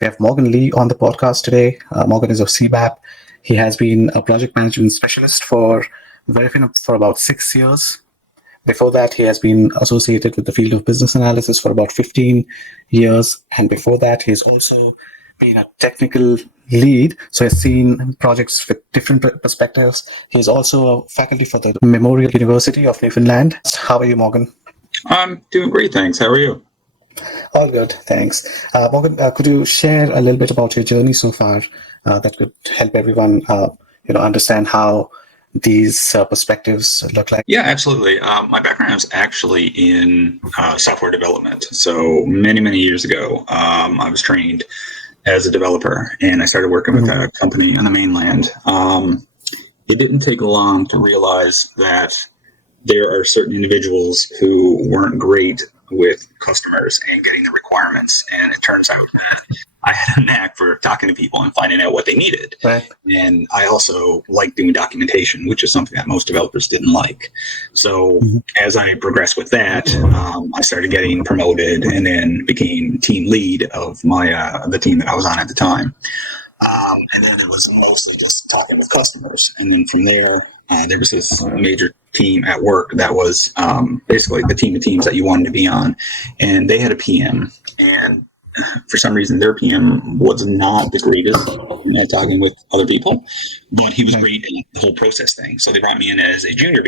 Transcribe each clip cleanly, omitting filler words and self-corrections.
We have Morgan Lee on the podcast today. Morgan is of CBAP. He has been a project management specialist for about 6 years. Before that, he has been associated with the field of business analysis for about 15 years. And before that, he's also been a technical lead. So he's seen projects with different perspectives. He's also a faculty for the Memorial University of Newfoundland. How are you, Morgan? I'm doing great, thanks. How are you? All good, thanks. Morgan, could you share a little bit about your journey so far that could help everyone understand how these perspectives look like? Yeah, absolutely. My background is actually in software development. So many years ago, I was trained as a developer, and I started working with a company on the mainland. It didn't take long to realize that there are certain individuals who weren't great with customers and getting the requirements. And it turns out that I had a knack for talking to people and finding out what they needed. Right. And I also like doing documentation, which is something that most developers didn't like. So as I progressed with that, I started getting promoted and then became team lead of my the team that I was on at the time. And then it was mostly just talking with customers. And then from there, there was this major team at work that was basically the team of teams that you wanted to be on. And they had a PM. And for some reason, their PM was not the greatest at talking with other people, but he was great in the whole process thing. So they brought me in as a junior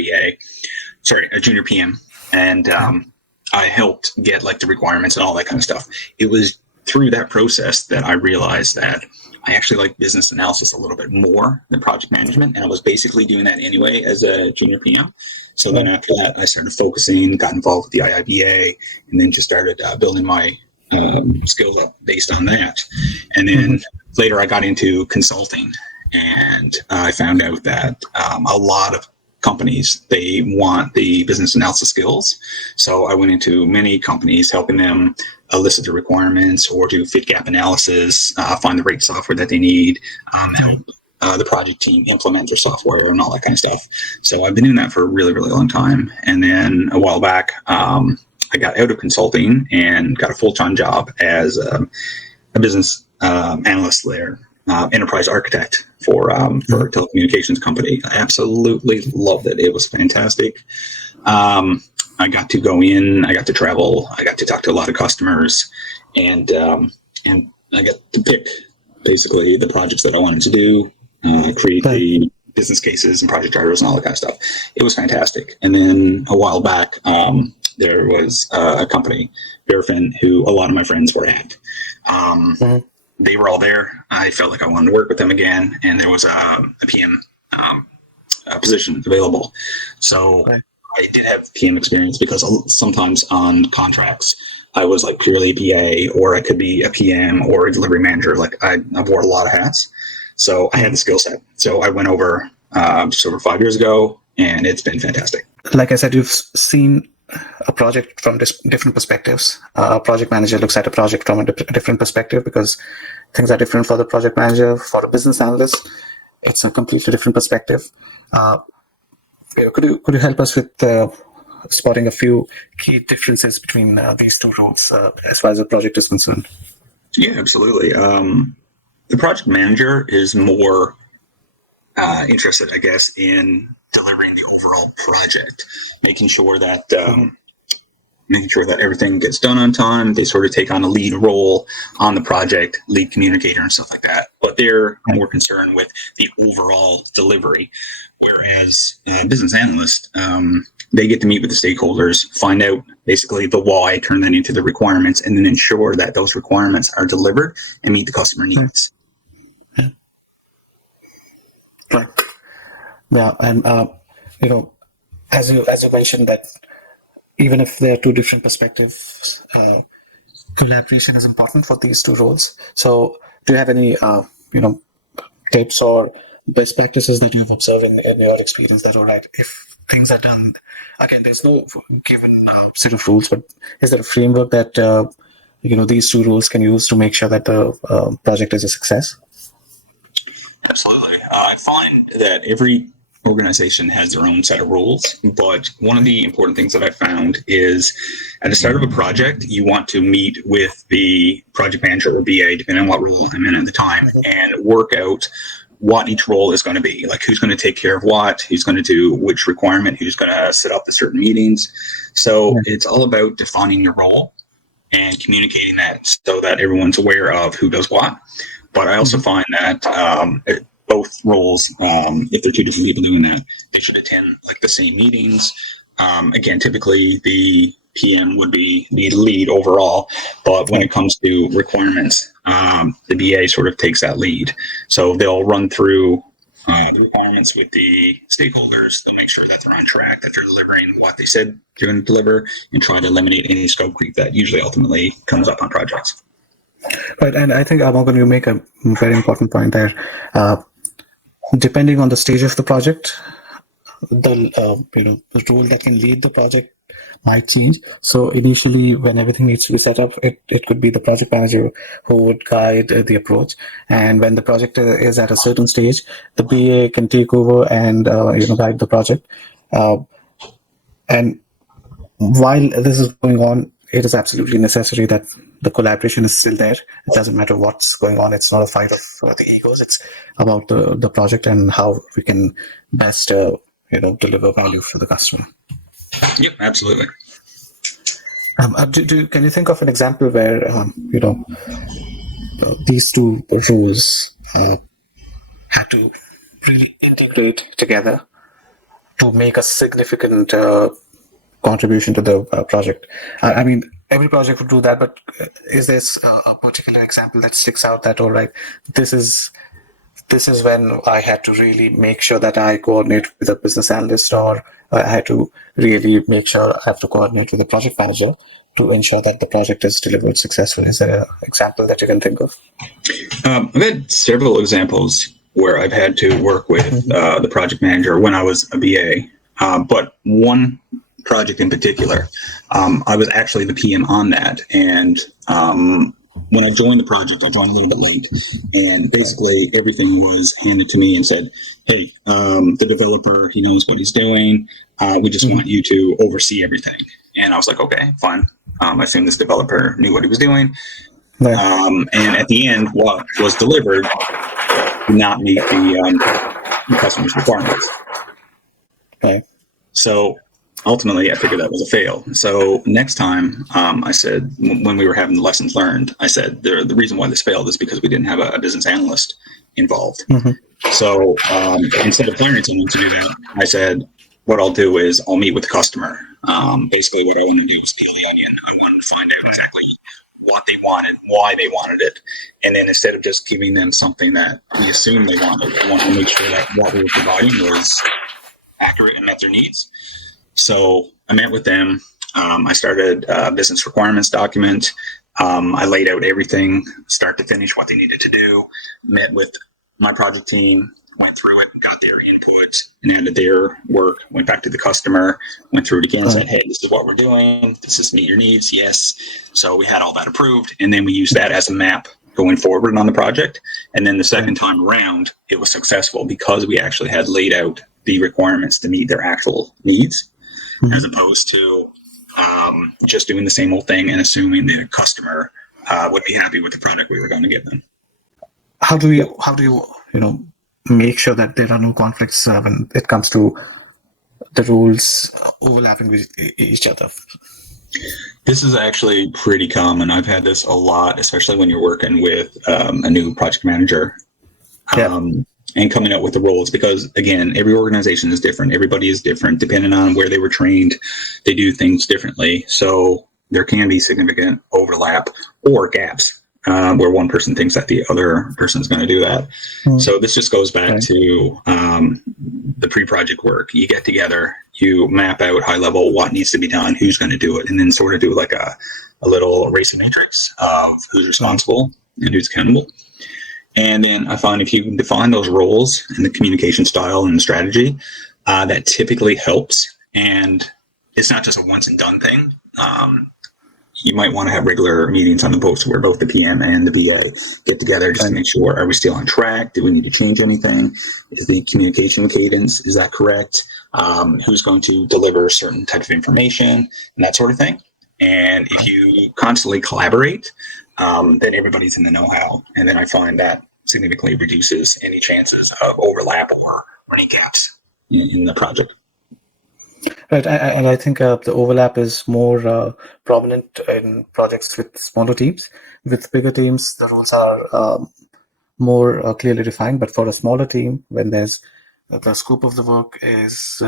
PM. And I helped get like the requirements and all that kind of stuff. It was through that process that I realized that I actually like business analysis a little bit more than project management. And I was basically doing that anyway as a junior PM. So then after that, I started focusing, got involved with the IIBA, and then just started building my skills up based on that. And then later I got into consulting, and I found out that a lot of companies, they want the business analysis skills. So I went into many companies helping them elicit the requirements or do fit gap analysis, find the right software that they need, help the project team implement their software and all that kind of stuff. So I've been doing that for a really long time. And then a while back, I got out of consulting and got a full-time job as a business analyst there, enterprise architect for a telecommunications company. I absolutely loved it. It was fantastic. I got to go in, I got to travel, I got to talk to a lot of customers, and I got to pick basically the projects that I wanted to do, create the business cases and project drivers and all that kind of stuff. It was fantastic. And then a while back, there was a company, Verifin, who a lot of my friends were at. They were all there. I felt like I wanted to work with them again, and there was a PM position available. So I did have PM experience because sometimes on contracts, I was like purely a PA, or I could be a PM or a delivery manager. Like I wore a lot of hats. So I had the skill set. So I went over just over 5 years ago, and it's been fantastic. Like I said, you've seen a project from different perspectives. A project manager looks at a project from a different perspective because things are different for the project manager. For a business analyst, it's a completely different perspective. Could you help us with spotting a few key differences between these two roles as far as the project is concerned? Yeah, absolutely. The project manager is more interested, I guess, in delivering the overall project, making sure that everything gets done on time. They sort of take on a lead role on the project, lead communicator and stuff like that. But they're more concerned with the overall delivery. Whereas business analysts, they get to meet with the stakeholders, find out basically the why, turn that into the requirements, and then ensure that those requirements are delivered and meet the customer needs. Right. Yeah, and as you mentioned that even if there are two different perspectives, collaboration is important for these two roles. So, do you have any tips or best practices that you've observed in your experience that, all right, if things are done, again, there's no given set of rules, but is there a framework that these two roles can use to make sure that the project is a success? Absolutely. I find that every organization has their own set of rules, but one of the important things that I found is at the start of a project, you want to meet with the project manager or BA, depending on what role I'm in at the time, and work out what each role is going to be, like who's going to take care of what, who's going to do which requirement, who's going to set up the certain meetings. So it's all about defining your role and communicating that so that everyone's aware of who does what. But I also find that both roles, if they're two different people doing that, they should attend like the same meetings. Again, typically the PM would be the lead overall, but when it comes to requirements, the BA sort of takes that lead. So they'll run through the requirements with the stakeholders. They'll make sure that they're on track, that they're delivering what they said they're going to deliver, and try to eliminate any scope creep that usually ultimately comes up on projects. Right, and I think, Morgan, you make a very important point there. Depending on the stage of the project, the role that can lead the project might change. So initially, when everything needs to be set up, it could be the project manager who would guide the approach. And when the project is at a certain stage, the BA can take over and guide the project. And while this is going on, it is absolutely necessary that the collaboration is still there. It doesn't matter what's going on. It's not a fight of the egos. It's about the project and how we can best deliver value for the customer. Yep, absolutely. Can you think of an example where these two roles had to really integrate together to make a significant contribution to the project? I mean, every project would do that, but is this a particular example that sticks out that, all right, this is when I had to really make sure that I coordinate with a business analyst, or I had to really make sure I have to coordinate with the project manager to ensure that the project is delivered successfully? Is there an example that you can think of? I've had several examples where I've had to work with the project manager when I was a BA, but one project in particular, I was actually the PM on that, and when I joined the project, I joined a little bit late, and basically everything was handed to me and said, hey, the developer, he knows what he's doing. We just want you to oversee everything. And I was like, okay, fine. I assume this developer knew what he was doing. And at the end, what was delivered did not meet the customer's requirements. Okay. So ultimately, I figured that was a fail. So next time, I said, when we were having the lessons learned, I said, the reason why this failed is because we didn't have a business analyst involved. So instead of hiring someone to do that, I said, what I'll do is I'll meet with the customer. Basically, what I want to do is peel the onion. I wanted to find out exactly what they wanted, why they wanted it. And then instead of just giving them something that we assumed they wanted, I wanted to make sure that what we were providing was accurate and met their needs. So I met with them. I started a business requirements document. I laid out everything, start to finish, what they needed to do, met with my project team, went through it, got their input, and added their work, went back to the customer, went through it again, said, hey, this is what we're doing. Does this meet your needs? Yes. So we had all that approved. And then we used that as a map going forward on the project. And then the second time around, it was successful because we actually had laid out the requirements to meet their actual needs, as opposed to just doing the same old thing and assuming the customer would be happy with the product we were going to give them. How do you make sure that there are no conflicts when it comes to the rules overlapping with each other? This is actually pretty common. I've had this a lot, especially when you're working with a new project manager. And coming up with the roles, because again, every organization is different. Everybody is different depending on where they were trained. They do things differently. So there can be significant overlap or gaps where one person thinks that the other person is going to do that. So this just goes back to the pre-project work. You get together, you map out high level what needs to be done, who's going to do it, and then sort of do like a little race matrix of who's responsible and who's accountable. And then I find if you can define those roles and the communication style and the strategy, that typically helps. And it's not just a once and done thing. you might want to have regular meetings on the post where both the PM and the BA get together just to make sure, are we still on track? Do we need to change anything? Is the communication cadence, is that correct? Who's going to deliver certain type of information and that sort of thing? And if you constantly collaborate, then everybody's in the know-how. And then I find that significantly reduces any chances of overlap or running gaps in the project. Right, and I think the overlap is more prominent in projects with smaller teams. With bigger teams, the roles are more clearly defined. But for a smaller team, when there's the scope of the work is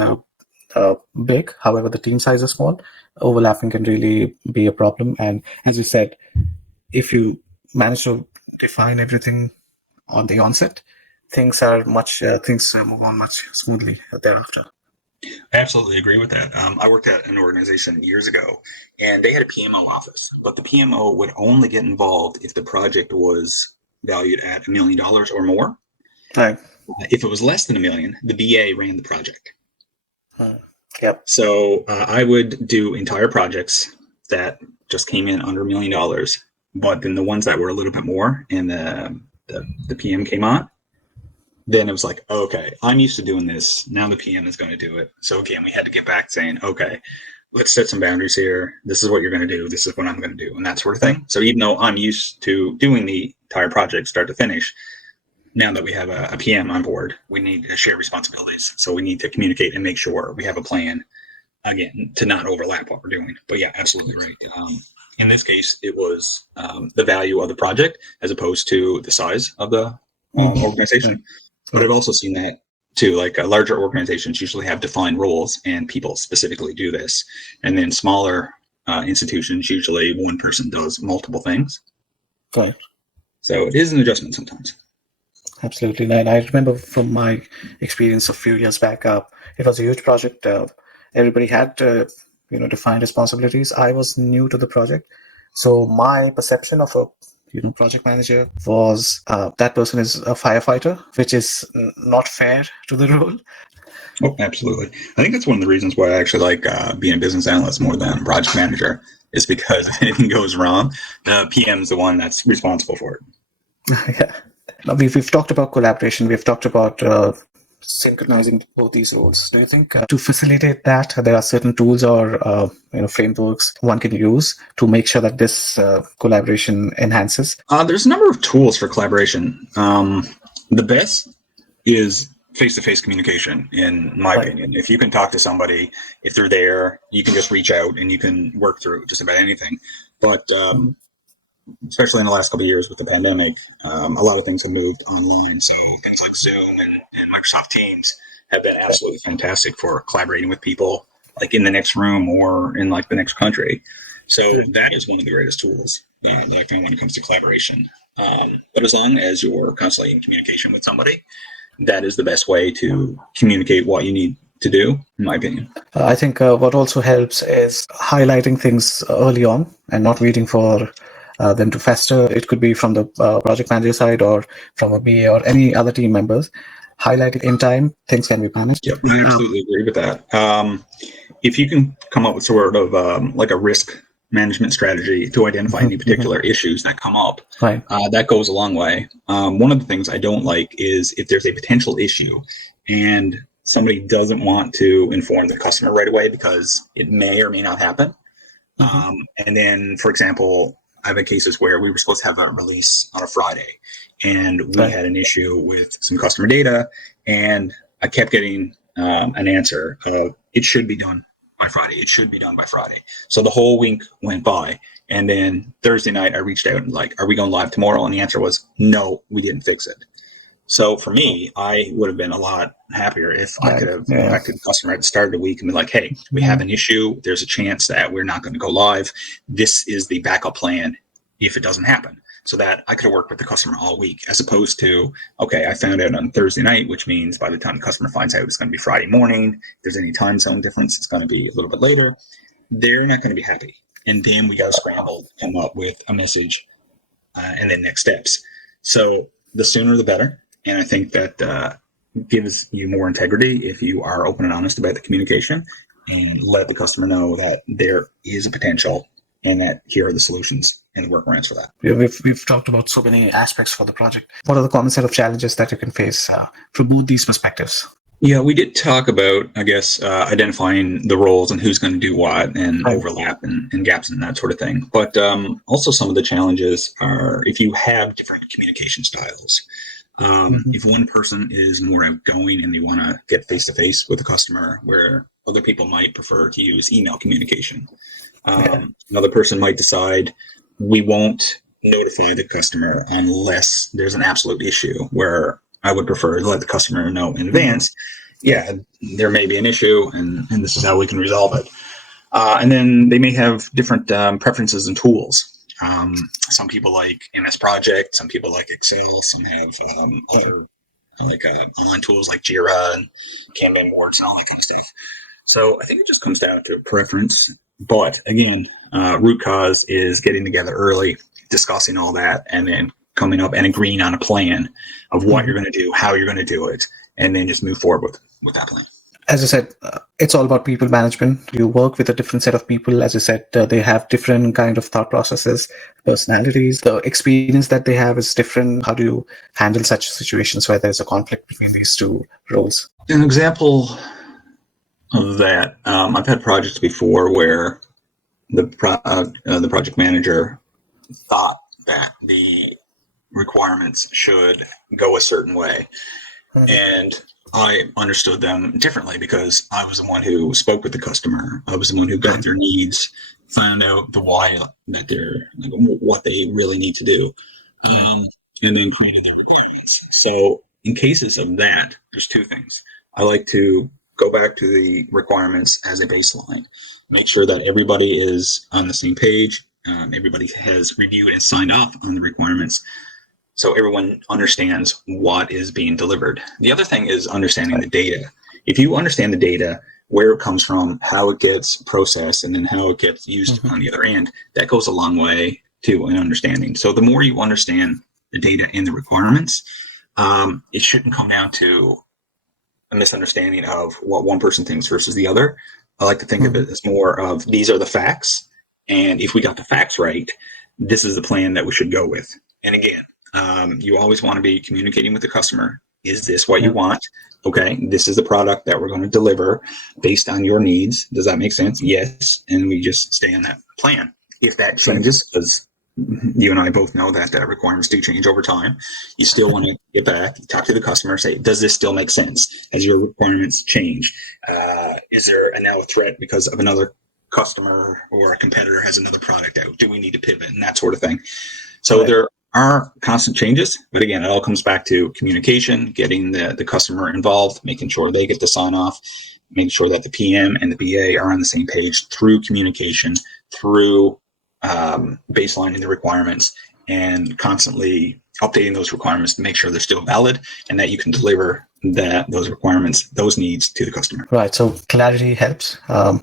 big, however, the team size is small, overlapping can really be a problem. And as you said, if you manage to define everything on the onset, things move on much smoothly thereafter. I absolutely agree with that. I worked at an organization years ago, and they had a PMO office, but the PMO would only get involved if the project was valued at $1 million or more. Right. If it was less than $1 million, the BA ran the project. Yep. So I would do entire projects that just came in under $1 million, but then the ones that were a little bit more and the PM came on, then it was like, okay, I'm used to doing this. Now the PM is going to do it. So again, we had to get back saying, okay, let's set some boundaries here. This is what you're going to do. This is what I'm going to do, and that sort of thing. So even though I'm used to doing the entire project start to finish, now that we have a PM on board, we need to share responsibilities. So we need to communicate and make sure we have a plan, again, to not overlap what we're doing. But yeah, absolutely right. In this case, it was the value of the project as opposed to the size of the organization. But I've also seen that too, like larger organizations usually have defined roles and people specifically do this. And then smaller institutions, usually one person does multiple things. Okay. So it is an adjustment sometimes. Absolutely. And I remember from my experience a few years back, it was a huge project. Everybody had defined responsibilities. I was new to the project. So my perception of a project manager was that person is a firefighter, which is not fair to the role. Oh, absolutely. I think that's one of the reasons why I actually like being a business analyst more than a project manager, is because if anything goes wrong, the PM is the one that's responsible for it. Yeah. Now we've talked about collaboration. We've talked about synchronizing both these roles. Do you think to facilitate that, there are certain tools or frameworks one can use to make sure that this collaboration enhances? There's a number of tools for collaboration. The best is face-to-face communication, in my opinion. If you can talk to somebody, if they're there, you can just reach out and you can work through just about anything. But especially in the last couple of years with the pandemic, a lot of things have moved online. So things like Zoom and Microsoft Teams have been absolutely fantastic for collaborating with people like in the next room or in like the next country. So that is one of the greatest tools that I found when it comes to collaboration. But as long as you're constantly in communication with somebody, that is the best way to communicate what you need to do, in my opinion. I think what also helps is highlighting things early on and not waiting for them to fester. It could be from the project manager side or from a BA or any other team members. Highlighting in time, things can be managed. Yep, I absolutely agree with that. If you can come up with sort of like a risk management strategy to identify any particular issues that come up, that goes a long way. One of the things I don't like is if there's a potential issue and somebody doesn't want to inform the customer right away because it may or may not happen. And then, for example, I've had cases where we were supposed to have a release on a Friday and we had an issue with some customer data, and I kept getting an answer of it should be done by Friday. It should be done by Friday. So the whole week went by, and then Thursday night I reached out and like, are we going live tomorrow? And the answer was no, we didn't fix it. So for me, I would have been a lot happier if I could have contacted the customer at the start of the week and be like, hey, we have an issue. There's a chance that we're not going to go live. This is the backup plan if it doesn't happen. So that I could have worked with the customer all week, as opposed to, okay, I found out on Thursday night, which means by the time the customer finds out it's going to be Friday morning, if there's any time zone difference, it's going to be a little bit later. They're not going to be happy. And then we got to scramble to come up with a message and then next steps. So the sooner the better. And I think that gives you more integrity if you are open and honest about the communication and let the customer know that there is a potential and that here are the solutions and the workarounds for that. We've talked about so many aspects for the project. What are the common set of challenges that you can face from both these perspectives? Yeah, we did talk about, I guess, identifying the roles and who's going to do what and overlap and gaps and that sort of thing. But also some of the challenges are if you have different communication styles. If one person is more outgoing and they want to get face-to-face with the customer, where other people might prefer to use email communication. Another person might decide we won't notify the customer unless there's an absolute issue, where I would prefer to let the customer know in advance, yeah, there may be an issue and this is how we can resolve it. And then they may have different preferences and tools. Some people like MS Project, some people like Excel, some have other online tools like Jira and Kanban boards and all that kind of stuff. So I think it just comes down to preference. But again, root cause is getting together early, discussing all that, and then coming up and agreeing on a plan of what you're going to do, how you're going to do it, and then just move forward with that plan. As I said, it's all about people management. You work with a different set of people. As I said, they have different kind of thought processes, personalities. The experience that they have is different. How do you handle such situations where there's a conflict between these two roles? An example of that, I've had projects before where the project manager thought that the requirements should go a certain way. And I understood them differently because I was the one who spoke with the customer. I was the one who got their needs, found out the why that they're like, what they really need to do, and then created their requirements. So in cases of that, there's two things. I like to go back to the requirements as a baseline, make sure that everybody is on the same page. Everybody has reviewed and signed off on the requirements, so everyone understands what is being delivered. The other thing is understanding the data. If you understand the data, where it comes from, how it gets processed, and then how it gets used on the other end, that goes a long way to an understanding. So the more you understand the data and the requirements, it shouldn't come down to a misunderstanding of what one person thinks versus the other. I like to think of it as more of these are the facts, and if we got the facts right, this is the plan that we should go with. And again, you always want to be communicating with the customer. Is this what you want? Okay, this is the product that we're going to deliver based on your needs. Does that make sense? Yes. And we just stay on that plan. If that changes, because you and I both know that requirements do change over time, you still want to get back, talk to the customer, say, does this still make sense as your requirements change? Is there now a threat because of another customer or a competitor has another product out? Do we need to pivot and that sort of thing? So there are constant changes, but again, it all comes back to communication, getting the customer involved, making sure they get the sign off, making sure that the PM and the BA are on the same page through communication, through baselining the requirements, and constantly updating those requirements to make sure they're still valid and that you can deliver those requirements, those needs to the customer. Right. So clarity helps.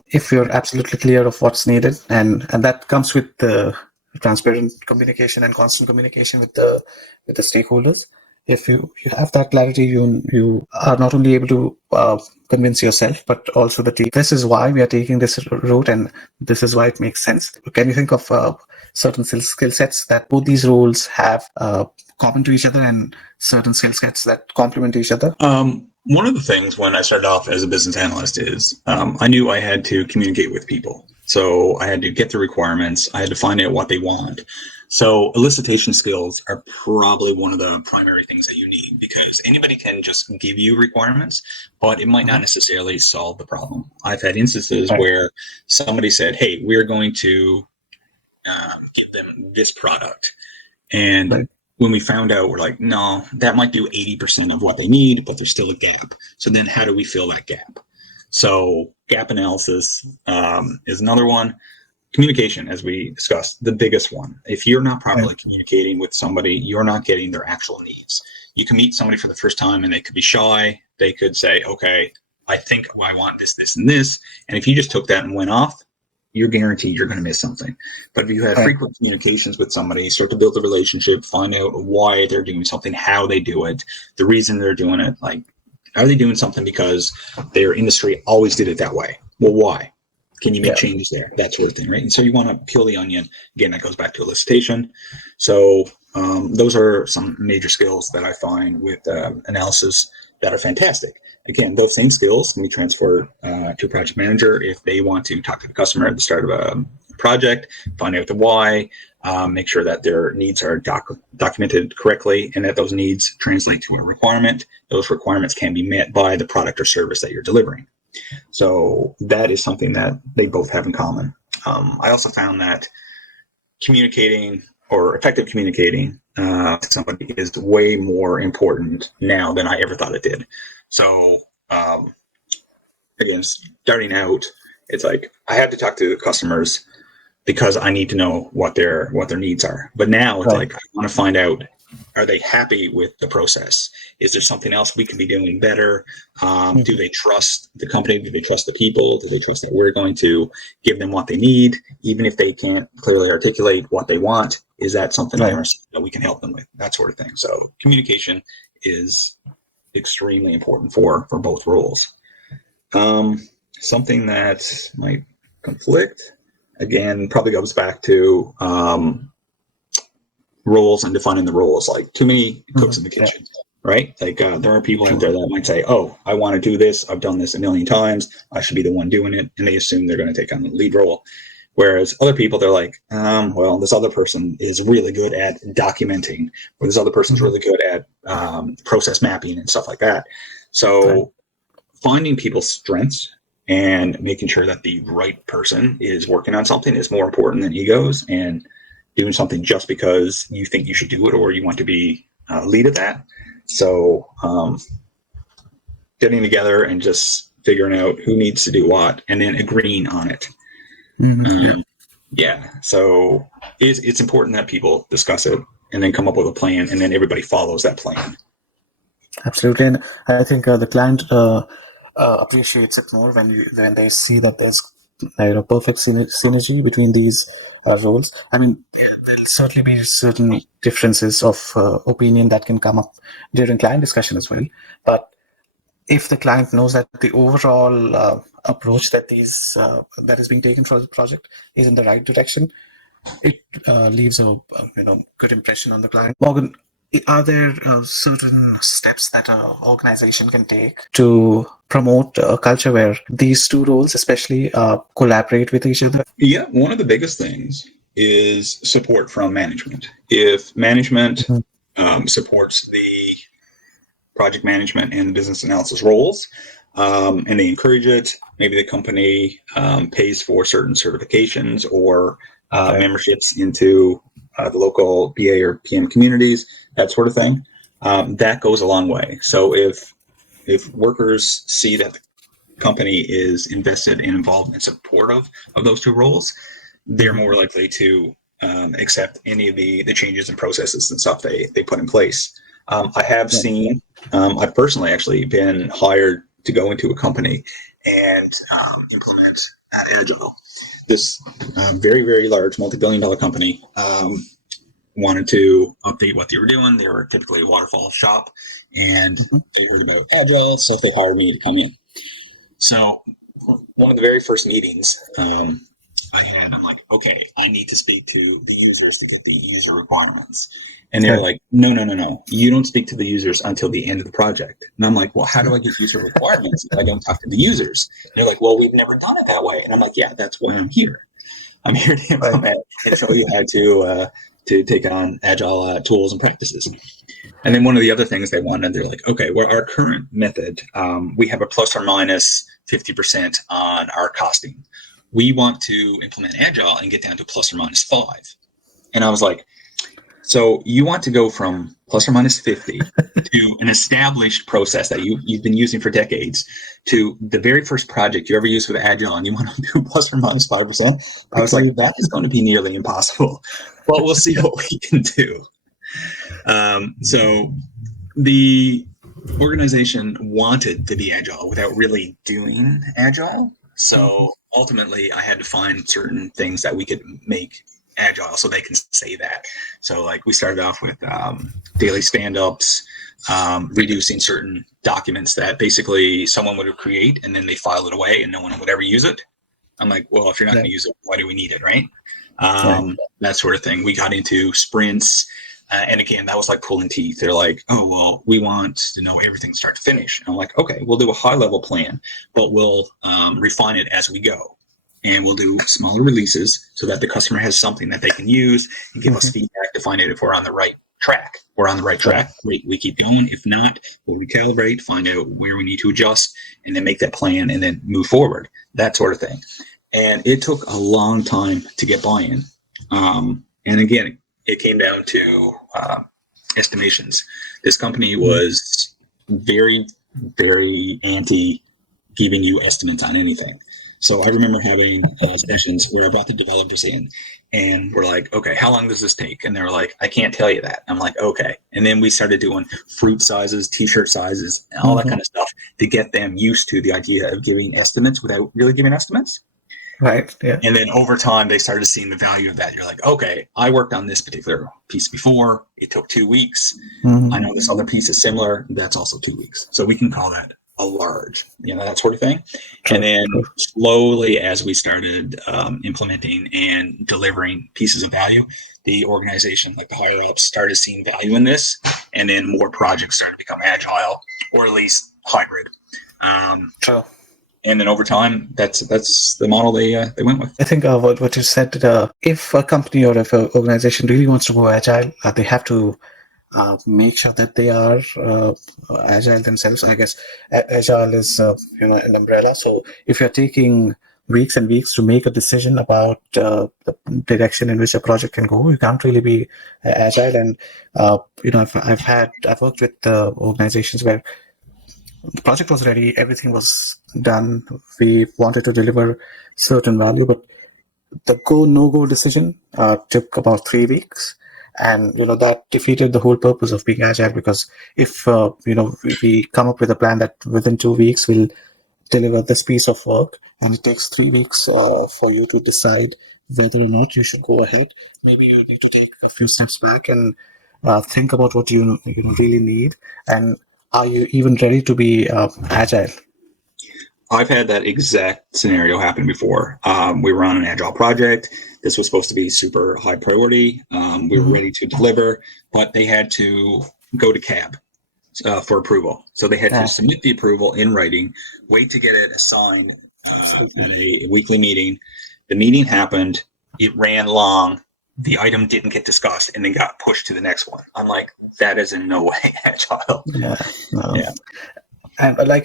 If you're absolutely clear of what's needed, and that comes with the transparent communication and constant communication with the stakeholders. If you have that clarity, you are not only able to convince yourself, but also the team. This is why we are taking this route, and this is why it makes sense. Can you think of certain skill sets that both these roles have common to each other, and certain skill sets that complement each other? One of the things when I started off as a business analyst is I knew I had to communicate with people. So I had to get the requirements. I had to find out what they want. So elicitation skills are probably one of the primary things that you need, because anybody can just give you requirements, but it might not necessarily solve the problem. I've had instances where somebody said, hey, we're going to give them this product. And when we found out, we're like, no, that might do 80% of what they need, but there's still a gap. So then how do we fill that gap? So gap analysis is another one. Communication, as we discussed, the biggest one. If you're not properly communicating with somebody, you're not getting their actual needs. You can meet somebody for the first time and they could be shy. They could say, okay, I think I want this, this, and this. And if you just took that and went off, you're guaranteed you're going to miss something. But if you have frequent communications with somebody, start to build a relationship, find out why they're doing something, how they do it, the reason they're doing it, like, are they doing something because their industry always did it that way? Well, why? Can you make changes there? That sort of thing, right? And so you want to peel the onion. Again, that goes back to elicitation. So those are some major skills that I find with analysis that are fantastic. Again, those same skills can be transferred to a project manager if they want to talk to the customer at the start of a project, find out the why, make sure that their needs are documented correctly, and that those needs translate to a requirement. Those requirements can be met by the product or service that you're delivering. So that is something that they both have in common. I also found that communicating or effective communicating to somebody is way more important now than I ever thought it did. So again, starting out, it's like I had to talk to the customers because I need to know what their needs are. But now it's like I want to find out, are they happy with the process? Is there something else we can be doing better? Do they trust the company? Do they trust the people? Do they trust that we're going to give them what they need, even if they can't clearly articulate what they want? Is that something that we can help them with? That sort of thing. So communication is extremely important for both roles. Something that might conflict, again, probably goes back to roles and defining the roles. Like too many cooks in the kitchen, right? Like there are people out there that might say, oh, I want to do this. I've done this a million times. I should be the one doing it. And they assume they're going to take on the lead role. Whereas other people, they're like, well, this other person is really good at documenting, or this other person's really good at process mapping and stuff like that. So finding people's strengths and making sure that the right person is working on something is more important than egos and doing something just because you think you should do it or you want to be lead at that. So getting together and just figuring out who needs to do what and then agreeing on it. So it's important that people discuss it and then come up with a plan, and then everybody follows that plan. Absolutely. And I think the client appreciates it more when they see that there's perfect synergy between these roles. I mean, there'll certainly be certain differences of opinion that can come up during client discussion as well. But if the client knows that the overall approach that is being taken for the project is in the right direction, it leaves a good impression on the client. Morgan, are there certain steps that an organization can take to promote a culture where these two roles especially collaborate with each other? Yeah, one of the biggest things is support from management. If management supports the project management and business analysis roles, and they encourage it, maybe the company pays for certain certifications or memberships into the local BA or PM communities, that sort of thing, that goes a long way. So if workers see that the company is invested and involved and supportive of those two roles, they're more likely to accept any of the changes and processes and stuff they put in place. I have seen, I've personally actually been hired to go into a company and implement Agile. This very, very large multi-billion-dollar company wanted to update what they were doing. They were typically a waterfall shop, and they heard about Agile, so they hired me to come in. So one of the very first meetings I'm like, okay, I need to speak to the users to get the user requirements. And they're like, no, you don't speak to the users until the end of the project. And I'm like, well, how do I get user requirements if I don't talk to the users? And they're like, well, we've never done it that way. And I'm like, yeah, that's why I'm here. I'm here to implement and show you how to take on Agile tools and practices. And then one of the other things they wanted, they're like, okay, well, our current method, we have a plus or minus 50% on our costing. We want to implement Agile and get down to plus or minus 5. And I was like, so you want to go from plus or minus 50 to an established process that you've been using for decades to the very first project you ever used with Agile, and you want to do plus or minus 5%? I was like, that is going to be nearly impossible. But we'll see what we can do. So the organization wanted to be Agile without really doing Agile. So ultimately, I had to find certain things that we could make Agile so they can say that. So like we started off with daily stand-ups, reducing certain documents that basically someone would create and then they file it away and no one would ever use it. I'm like, well, if you're not going to use it, why do we need it, right? Right. That sort of thing. We got into sprints. And again, that was like pulling teeth. They're like, oh, well, we want to know everything start to finish. And I'm like, okay, we'll do a high level plan, but we'll refine it as we go. And we'll do smaller releases so that the customer has something that they can use and give us feedback to find out if we're on the right track. We're on the right track. We keep going. If not, we'll recalibrate, find out where we need to adjust, and then make that plan and then move forward, that sort of thing. And it took a long time to get buy-in. And again, it came down to estimations. This company was very, very anti giving you estimates on anything. So I remember having sessions where I brought the developers in and we're like, okay, how long does this take? And they were like, I can't tell you that. I'm like, okay. And then we started doing fruit sizes, t-shirt sizes, and all that kind of stuff to get them used to the idea of giving estimates without really giving estimates. Right. Yeah. And then over time, they started seeing the value of that. You're like, okay, I worked on this particular piece before. It took 2 weeks. I know this other piece is similar. That's also 2 weeks. So we can call that a large, that sort of thing. And then slowly, as we started implementing and delivering pieces of value, the organization, like the higher ups, started seeing value in this. And then more projects started to become agile, or at least hybrid. True. And then over time, that's the model they went with. I think what you said, if a company or if an organization really wants to go agile, they have to make sure that they are agile themselves. I guess agile is an umbrella. So if you're taking weeks and weeks to make a decision about the direction in which a project can go, you can't really be agile. And I've worked with organizations where the project was ready, everything was done. We wanted to deliver certain value, but the no-go decision took about 3 weeks. And, that defeated the whole purpose of being agile, because if, we come up with a plan that within 2 weeks we'll deliver this piece of work, and it takes 3 weeks for you to decide whether or not you should go ahead, maybe you need to take a few steps back and think about what you really need. And are you even ready to be agile? I've had that exact scenario happen before. We were on an agile project. This was supposed to be super high priority. We were ready to deliver, but they had to go to CAB for approval. So they had to submit the approval in writing, wait to get it assigned at a weekly meeting. The meeting happened. It ran long. The item didn't get discussed and then got pushed to the next one. I'm like, that is in no way agile. Yeah. And I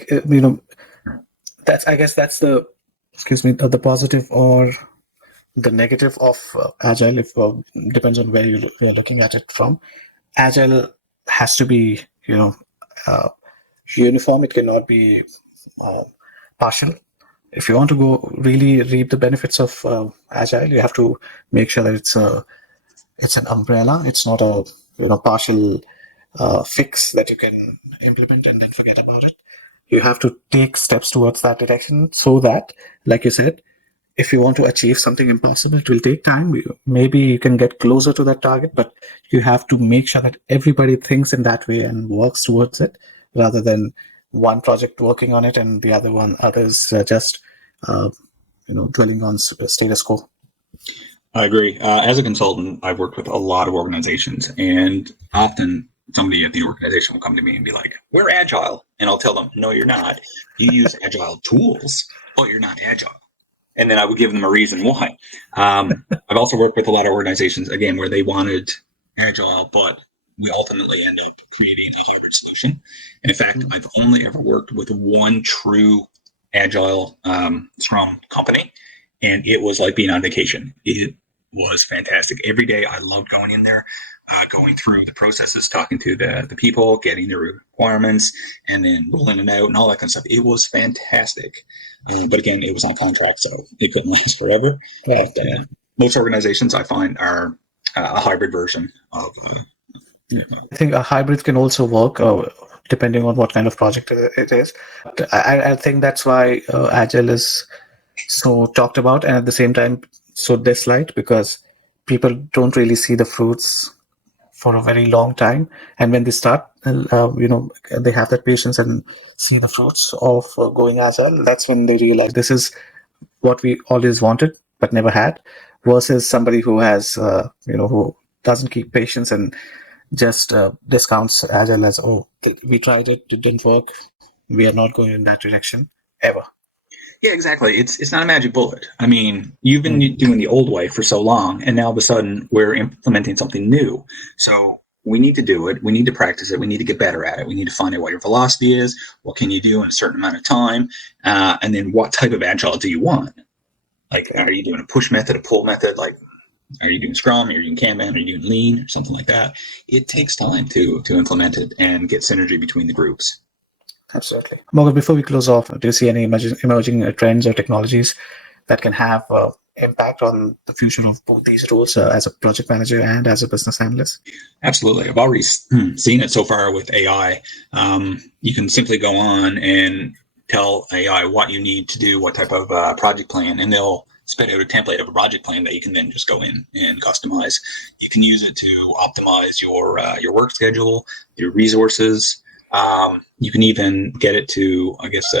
guess that's the positive or the negative of agile. If depends on where you're looking at it from. Agile has to be uniform. It cannot be partial. If you want to go really reap the benefits of agile, you have to make sure that it's an umbrella. It's not a partial fix that you can implement and then forget about it. You have to take steps towards that direction, so that, like you said, if you want to achieve something impossible, it will take time. Maybe you can get closer to that target, but you have to make sure that everybody thinks in that way and works towards it, rather than one project working on it and the others just dwelling on status quo. I agree. As a consultant, I've worked with a lot of organizations, and often somebody at the organization will come to me and be like, we're agile. And I'll tell them, no, you're not. You use agile tools, but you're not agile. And then I would give them a reason why. I've also worked with a lot of organizations, again, where they wanted agile, but we ultimately end up creating a hybrid solution. And in fact, I've only ever worked with one true agile Scrum company, and it was like being on vacation. It was fantastic. Every day I loved going in there, going through the processes, talking to the people, getting the requirements, and then rolling it out and all that kind of stuff. It was fantastic. But again, it was on contract, so it couldn't last forever. But most organizations, I find, are a hybrid version of. I think a hybrid can also work depending on what kind of project it is. I think that's why Agile is so talked about, and at the same time so disliked, because people don't really see the fruits for a very long time. And when they start, they have that patience and see the fruits of going Agile. That's when they realize this is what we always wanted but never had, versus somebody who has, who doesn't keep patience and just discounts agile as, oh, we tried it didn't work, we are not going in that direction ever. Yeah, exactly. It's not a magic bullet. I mean, you've been doing the old way for so long, and now all of a sudden we're implementing something new. So we need to do it. We need to practice it. We need to get better at it. We need to find out what your velocity is. What can you do in a certain amount of time? And then what type of agile do you want? Like, are you doing a push method, a pull method? Like, are you doing Scrum? Are you doing Kanban? Are you doing Lean or something like that? It takes time to implement it and get synergy between the groups. Absolutely. Morgan, before we close off, do you see any emerging trends or technologies that can have impact on the future of both these roles as a project manager and as a business analyst? Absolutely. I've already seen it so far with AI. You can simply go on and tell AI what you need to do, what type of project plan, and they'll spit out a template of a project plan that you can then just go in and customize. You can use it to optimize your work schedule, your resources. You can even get it to, I guess,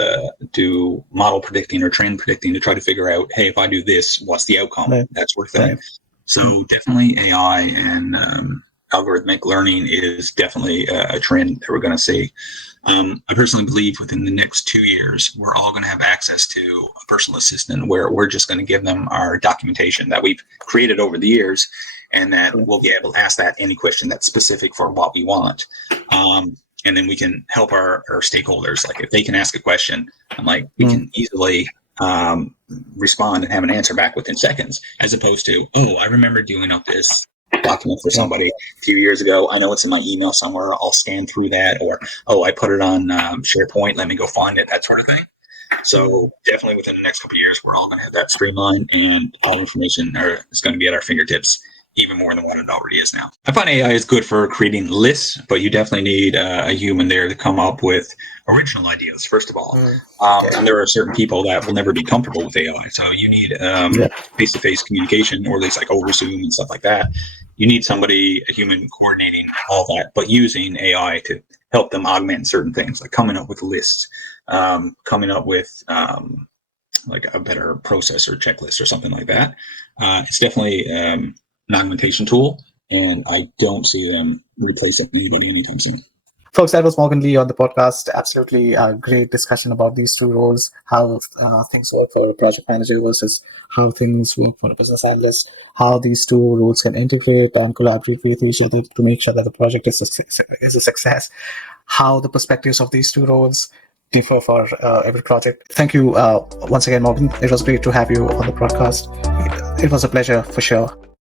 do model predicting or trend predicting to try to figure out, hey, if I do this, what's the outcome? Right. That sort of thing. Right. So definitely AI and algorithmic learning is definitely a trend that we're going to see. I personally believe within the next 2 years, we're all going to have access to a personal assistant where we're just going to give them our documentation that we've created over the years, and that we'll be able to ask that any question that's specific for what we want. And then we can help our stakeholders. Like if they can ask a question, I'm like, we can easily respond and have an answer back within seconds, as opposed to, oh, I remember doing up this document for somebody a few years ago. I know it's in my email somewhere. I'll scan through that. Or, oh, I put it on SharePoint. Let me go find it, that sort of thing. So definitely within the next couple of years, we're all going to have that streamlined, and all information is going to be at our fingertips, even more than what it already is now. I find AI is good for creating lists, but you definitely need a human there to come up with original ideas, first of all. And there are certain people that will never be comfortable with AI. So you need face-to-face communication, or at least like over Zoom and stuff like that. You need somebody, a human, coordinating all that, but using AI to help them augment certain things, like coming up with lists, coming up with like a better process or checklist or something like that. It's definitely an augmentation tool, and I don't see them replacing anybody anytime soon. Folks, that was Morgan Lee on the podcast. Absolutely a great discussion about these two roles, how things work for a project manager versus how things work for a business analyst, how these two roles can integrate and collaborate with each other to make sure that the project is a success, how the perspectives of these two roles differ for every project. Thank you once again, Morgan. It was great to have you on the podcast. It was a pleasure for sure.